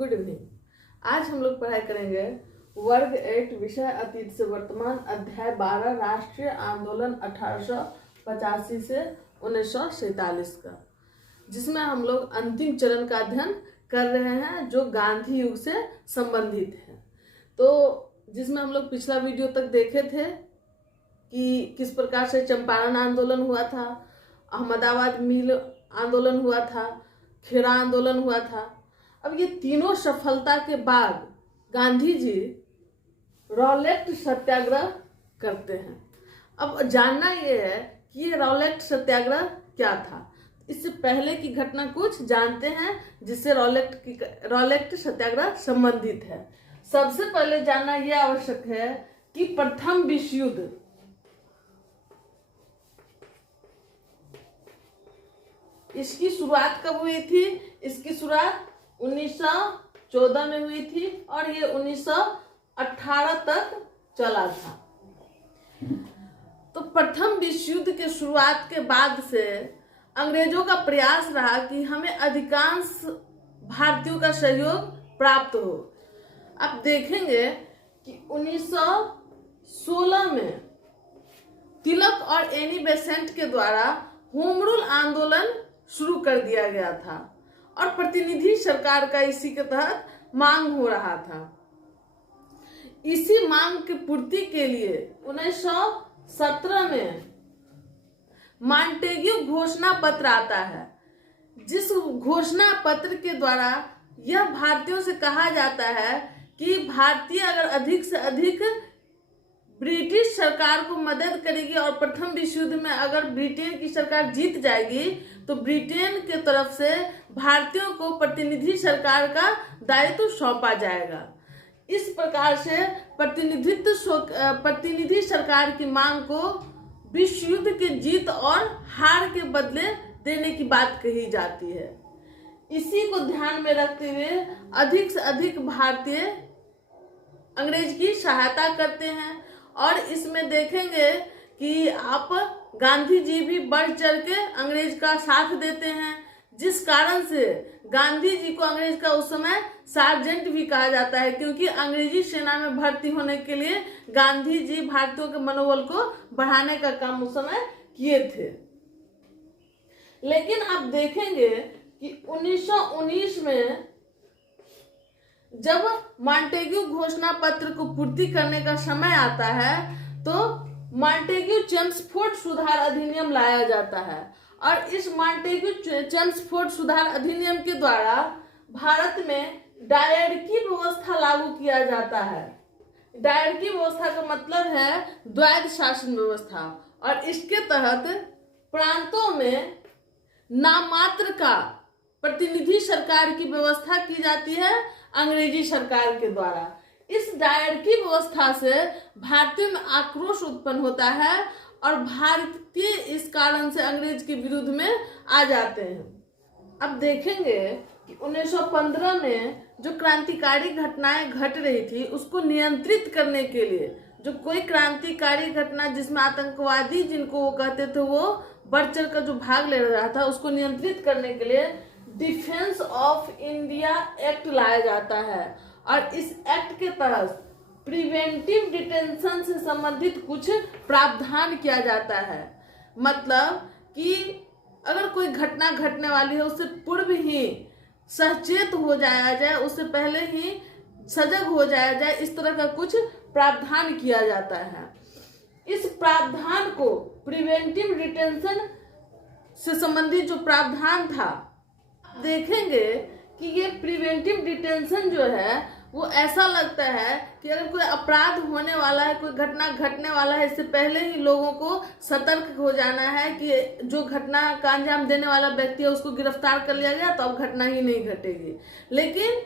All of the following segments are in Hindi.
Good evening. आज हम लोग पढ़ाई करेंगे वर्ग 8 विषय अतीत से वर्तमान अध्याय 12 राष्ट्रीय आंदोलन 1885 से 1947 का, जिसमें हम लोग अंतिम चरण का अध्ययन कर रहे हैं जो गांधी युग से संबंधित है। तो जिसमें हम लोग पिछला वीडियो तक देखे थे कि किस प्रकार से चंपारण आंदोलन हुआ था, अहमदाबाद मिल आंदोलन हुआ था, खेड़ा आंदोलन हुआ था। अब ये तीनों सफलता के बाद गांधी जी रॉलेट सत्याग्रह करते हैं। अब जानना ये है कि ये रॉलेट सत्याग्रह क्या था। इससे पहले की घटना कुछ जानते हैं जिससे रॉलेट सत्याग्रह संबंधित है। सबसे पहले जानना यह आवश्यक है कि प्रथम विश्व युद्ध इसकी शुरुआत कब हुई थी? इसकी शुरुआत 1914 में हुई थी और ये 1918 तक चला था। तो प्रथम विश्व युद्ध के शुरुआत के बाद से अंग्रेजों का प्रयास रहा कि हमें अधिकांश भारतीयों का सहयोग प्राप्त हो। अब देखेंगे कि 1916 में तिलक और एनी बेसेंट के द्वारा होम रूल आंदोलन शुरू कर दिया गया था और प्रतिनिधि सरकार का इसी के तहत मांग हो रहा था। इसी मांग की पूर्ति के लिए 1917 में मॉन्टेग्यू घोषणा पत्र आता है, जिस घोषणा पत्र के द्वारा यह भारतीयों से कहा जाता है कि भारतीय अगर अधिक से अधिक ब्रिटिश सरकार को मदद करेगी और प्रथम विश्व युद्ध में अगर ब्रिटेन की सरकार जीत जाएगी तो ब्रिटेन के तरफ से भारतीयों को प्रतिनिधि सरकार का दायित्व सौंपा जाएगा। इस प्रकार से प्रतिनिधि सरकार की मांग को विश्व युद्ध के जीत और हार के बदले देने की बात कही जाती है। इसी को ध्यान में रखते हुए अधिक से अधिक भारतीय अंग्रेज की सहायता करते हैं और इसमें देखेंगे कि आप गांधी जी भी बढ़ चढ़ के अंग्रेज का साथ देते हैं, जिस कारण से गांधी जी को अंग्रेज का उस समय सार्जेंट भी कहा जाता है, क्योंकि अंग्रेजी सेना में भर्ती होने के लिए गांधी जी भारतीयों के मनोबल को बढ़ाने का काम उस समय किए थे। लेकिन आप देखेंगे कि 1919 में जब मॉन्टेग्यू घोषणा पत्र को पूर्ति करने का समय आता है तो मॉन्टेग्यू चेम्सफोर्ड सुधार अधिनियम लाया जाता है और इस मॉन्टेग्यू चेम्सफोर्ड सुधार अधिनियम के द्वारा भारत में डायरकी व्यवस्था लागू किया जाता है। डायरकी व्यवस्था का मतलब है द्वैध शासन व्यवस्था और इसके तहत प्रांतों में नामात्र का प्रतिनिधि सरकार की व्यवस्था की जाती है अंग्रेजी सरकार के द्वारा। इस डायरकी व्यवस्था से भारतीयों में आक्रोश उत्पन्न होता है और भारतीय इस कारण से अंग्रेज के विरुद्ध में आ जाते हैं। अब देखेंगे कि 1915 में जो क्रांतिकारी घटनाएं घट रही थी उसको नियंत्रित करने के लिए जो कोई क्रांतिकारी घटना जिसमें आतंकवादी जिनको वो कहते थे वो बढ़ चढ़ कर जो भाग ले रहा था उसको नियंत्रित करने के लिए डिफेंस ऑफ इंडिया एक्ट लाया जाता है और इस एक्ट के तहत प्रिवेंटिव डिटेंशन से संबंधित कुछ प्रावधान किया जाता है। मतलब कि अगर कोई घटना घटने वाली है उससे पूर्व ही सचेत हो जाया जाए, उससे पहले ही सजग हो जाया जाए, इस तरह का कुछ प्रावधान किया जाता है। इस प्रावधान को प्रिवेंटिव डिटेंशन से संबंधित जो प्रावधान था देखेंगे कि ये प्रिवेंटिव डिटेंशन जो है वो ऐसा लगता है कि अगर कोई अपराध होने वाला है, कोई घटना घटने वाला है, इससे पहले ही लोगों को सतर्क हो जाना है कि जो घटना का अंजाम देने वाला व्यक्ति है उसको गिरफ्तार कर लिया गया तो अब घटना ही नहीं घटेगी। लेकिन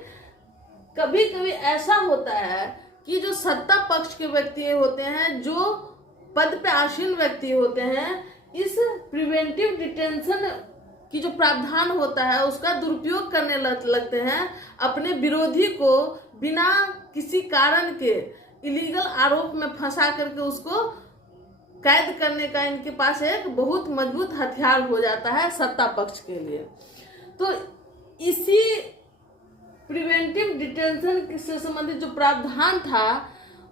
कभी कभी ऐसा होता है कि जो सत्ता पक्ष के व्यक्ति होते हैं, जो पद पे आसीन व्यक्ति होते हैं, इस प्रिवेंटिव डिटेंशन कि जो प्रावधान होता है उसका दुरुपयोग करने लगते हैं, अपने विरोधी को बिना किसी कारण के इलीगल आरोप में फंसा करके उसको कैद करने का इनके पास एक बहुत मजबूत हथियार हो जाता है सत्ता पक्ष के लिए। तो इसी प्रिवेंटिव डिटेंशन से संबंधित जो प्रावधान था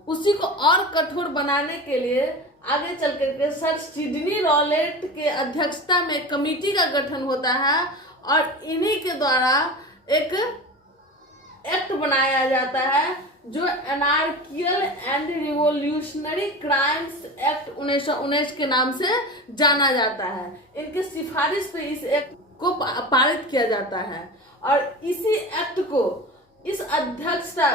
उसी को और कठोर बनाने के लिए आगे चल करके सर सिडनी रॉलेट के अध्यक्षता में कमेटी का गठन होता है और इन्हीं के द्वारा एक एक्ट बनाया जाता है जो एनार्कियल एंड रिवोल्यूशनरी क्राइम्स एक्ट 1919 के नाम से जाना जाता है। इनके सिफारिश पे इस एक्ट को पारित किया जाता है और इसी एक्ट को इस अध्यक्षता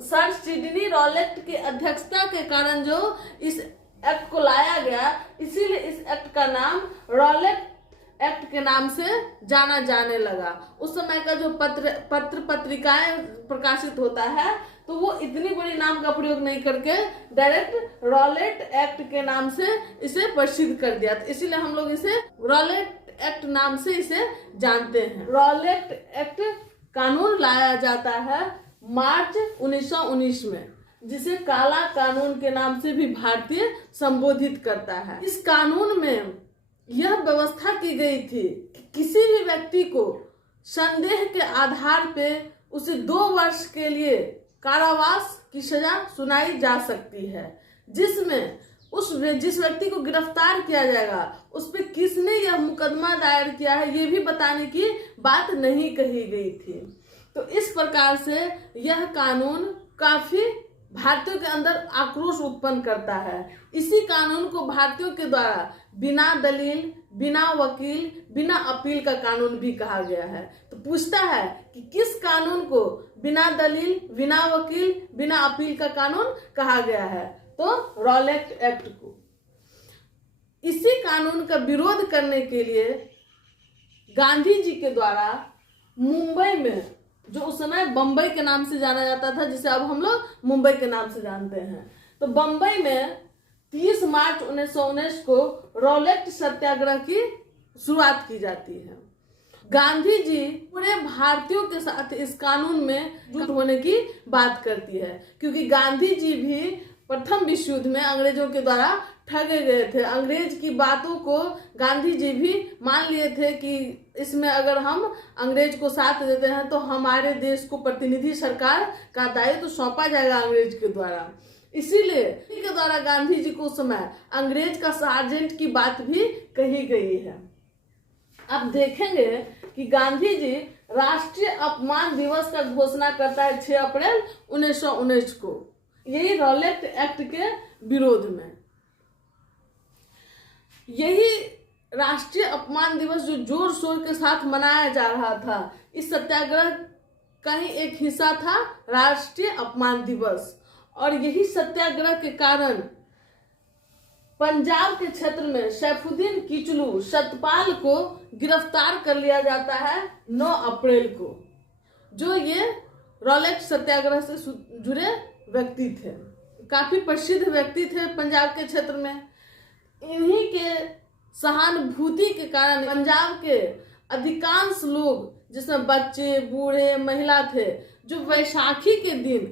सर सिडनी रॉलेट की अध्यक्षता के कारण जो इस एक्ट को लाया गया, इसीलिए इस एक्ट का नाम रॉलेट एक्ट के नाम से जाना जाने लगा। उस समय का जो पत्रिकाएं प्रकाशित होता है तो वो इतनी बड़ी नाम का प्रयोग नहीं करके डायरेक्ट रॉलेट एक्ट के नाम से इसे प्रसिद्ध कर दिया, तो इसीलिए हम लोग इसे रॉलेट एक्ट नाम से इसे जानते हैं। रॉलेट एक्ट कानून लाया जाता है मार्च 1919 में, जिसे काला कानून के नाम से भी भारतीय संबोधित करता है। इस कानून में यह व्यवस्था की गई थी कि किसी भी व्यक्ति को संदेह के आधार पे उसे 2 वर्ष के लिए कारावास की सजा सुनाई जा सकती है, जिसमें जिस व्यक्ति को गिरफ्तार किया जाएगा उस पर किसने यह मुकदमा दायर किया है ये भी बताने की बात नहीं कही गई थी। तो इस प्रकार से यह कानून काफी भारतीयों के अंदर आक्रोश उत्पन्न करता है। इसी कानून को भारतीयों के द्वारा बिना दलील, बिना वकील, बिना अपील का कानून भी कहा गया है। तो पूछता है कि किस कानून को बिना दलील, बिना वकील, बिना अपील का कानून कहा गया है? तो रॉलेट एक्ट को। इसी कानून का विरोध करने के लिए गांधी जी के द्वारा मुंबई में, जो उस समय बम्बई के नाम से जाना जाता था, जिसे अब हम लोग मुंबई के नाम से जानते हैं, तो बम्बई में 30 मार्च 1919 को रॉलेट सत्याग्रह की शुरुआत की जाती है। गांधी जी पूरे भारतीयों के साथ इस कानून में जुट होने की बात करती है, क्योंकि गांधी जी भी प्रथम विश्व युद्ध में अंग्रेजों के द्वारा ठगे गए थे। अंग्रेज की बातों को गांधी जी भी मान लिए थे कि इसमें अगर हम अंग्रेज को साथ देते हैं तो हमारे देश को प्रतिनिधि सरकार का दायित्व तो सौंपा जाएगा अंग्रेज के द्वारा। इसीलिए के द्वारा गांधी जी को उस समय अंग्रेज का सार्जेंट की बात भी कही गई है। अब देखेंगे कि गांधी जी राष्ट्रीय अपमान दिवस का घोषणा करता है 6 अप्रैल 1919 को, यही रॉलेट एक्ट के विरोध में। यही राष्ट्रीय अपमान दिवस जो जोर शोर के साथ मनाया जा रहा था, इस सत्याग्रह का ही एक हिस्सा था राष्ट्रीय अपमान दिवस। और यही सत्याग्रह के कारण पंजाब के क्षेत्र में सैफुद्दीन किचलू सतपाल को गिरफ्तार कर लिया जाता है 9 अप्रैल को, जो ये रॉलेट सत्याग्रह से जुड़े व्यक्ति थे, काफी प्रसिद्ध व्यक्ति थे पंजाब के क्षेत्र में। इन्हीं के सहानुभूति के कारण पंजाब के अधिकांश लोग, जिसमें बच्चे, बूढ़े, महिला थे, जो वैशाखी के दिन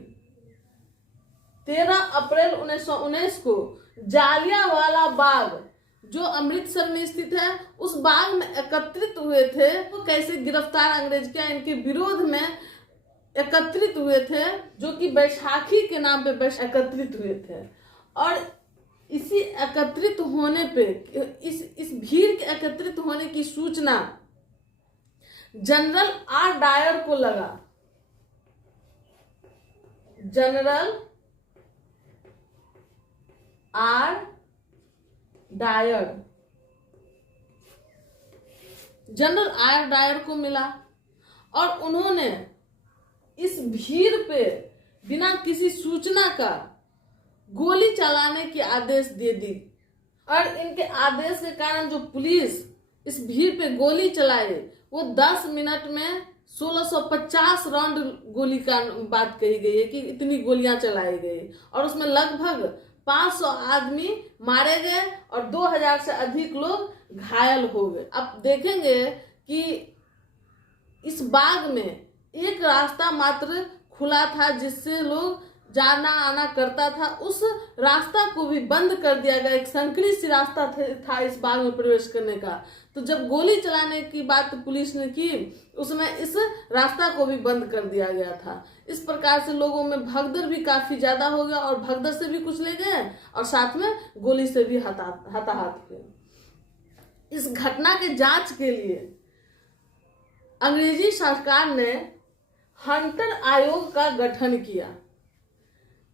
13 अप्रैल 1919 को जालियांवाला बाग, जो अमृतसर में स्थित है, उस बाग में एकत्रित हुए थे। वो कैसे गिरफ्तार अंग्रेज किया, इनके विरोध में एकत्रित हुए थे, जो कि बैसाखी के नाम पे एकत्रित हुए थे। और इसी एकत्रित होने पे, इस भीड़ के एकत्रित होने की सूचना जनरल आर डायर को लगा। जनरल आर डायर को मिला और उन्होंने इस भीड़ पे बिना किसी सूचना का गोली चलाने की आदेश दे दी। और इनके आदेश के कारण जो पुलिस इस भीड़ पे गोली चलाए, वो 10 मिनट में 1650 राउंड गोली का बात कही गई है कि इतनी गोलियां चलाई गई, और उसमें लगभग 500 आदमी मारे गए और 2000 से अधिक लोग घायल हो गए। अब देखेंगे कि इस बाग में एक रास्ता मात्र खुला था जिससे लोग जाना आना करता था, उस रास्ता को भी बंद कर दिया गया। एक संकरी सी रास्ता था इस बाग में प्रवेश करने का, तो जब गोली चलाने की बात पुलिस ने की उसमें इस रास्ता को भी बंद कर दिया गया था। इस प्रकार से लोगों में भगदड़ भी काफी ज्यादा हो गया और भगदड़ से भी कुछ ले गए और साथ में गोली से भी हताहत हुए। इस घटना के जांच के लिए अंग्रेजी सरकार ने हंटर आयोग का गठन किया।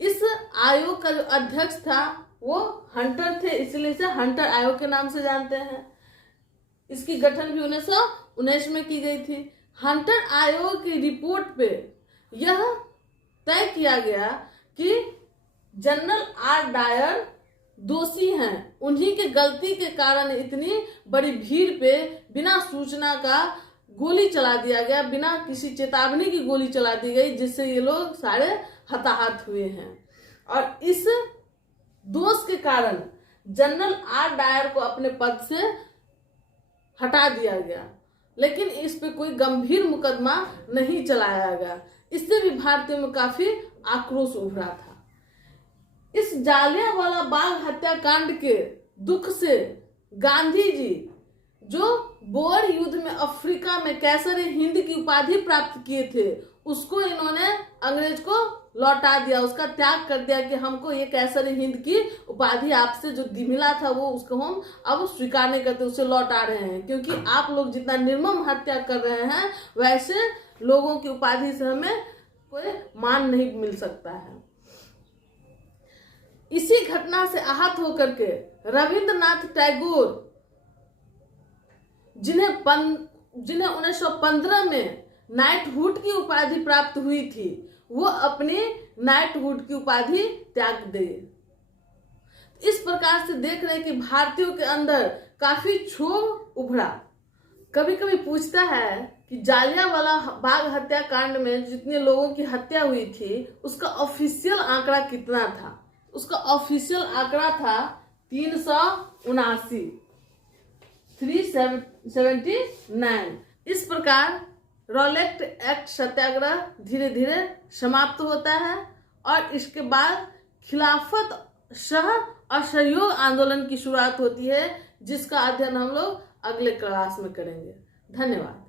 इस आयोग का जो अध्यक्ष था वो हंटर थे, इसलिए इसे हंटर आयोग के नाम से जानते हैं। इसकी गठन भी 1919 में की गई थी। हंटर आयोग की रिपोर्ट पे यह तय किया गया कि जनरल आर डायर दोषी हैं। उन्हीं के गलती के कारण इतनी बड़ी भीड़ पे बिना सूचना का गोली चला दिया गया, बिना किसी चेतावनी की गोली चला दी गई, जिससे ये लोग सारे हताहत हुए हैं। और इस दोष के कारण जनरल आर डायर को अपने पद से हटा दिया गया, लेकिन इस पे कोई गंभीर मुकदमा नहीं चलाया गया। इससे भी भारतीयों में काफी आक्रोश उभरा था। इस जालियांवाला बाग हत्याकांड के दुख से गांधी जी जो बोअर युद्ध में अफ्रीका में कैसर हिंद की उपाधि प्राप्त किए थे, उसको इन्होंने अंग्रेज को लौटा दिया, उसका त्याग कर दिया कि हमको ये कैसर हिंद की उपाधि आपसे जो मिला था वो उसको हम अब स्वीकार नहीं करते, उसे लौटा रहे हैं, क्योंकि आप लोग जितना निर्मम हत्या कर रहे हैं वैसे लोगों की उपाधि से हमें कोई मान नहीं मिल सकता है। इसी घटना से आहत होकर के रविंद्रनाथ टैगोर, जिन्हें 1915 में नाइटहुड की उपाधि प्राप्त हुई थी, वो अपनी नाइटहुड की उपाधि त्याग दे। इस प्रकार से देख रहे हैं कि भारतीयों के अंदर काफी क्षोभ उभरा। कभी कभी पूछता है कि जालियांवाला बाग हत्याकांड में जितने लोगों की हत्या हुई थी उसका ऑफिशियल आंकड़ा कितना था। उसका ऑफिशियल आंकड़ा था 379। इस प्रकार रॉलेट एक्ट सत्याग्रह धीरे धीरे समाप्त होता है और इसके बाद खिलाफत सह असहयोग आंदोलन की शुरुआत होती है, जिसका अध्ययन हम लोग अगले क्लास में करेंगे। धन्यवाद।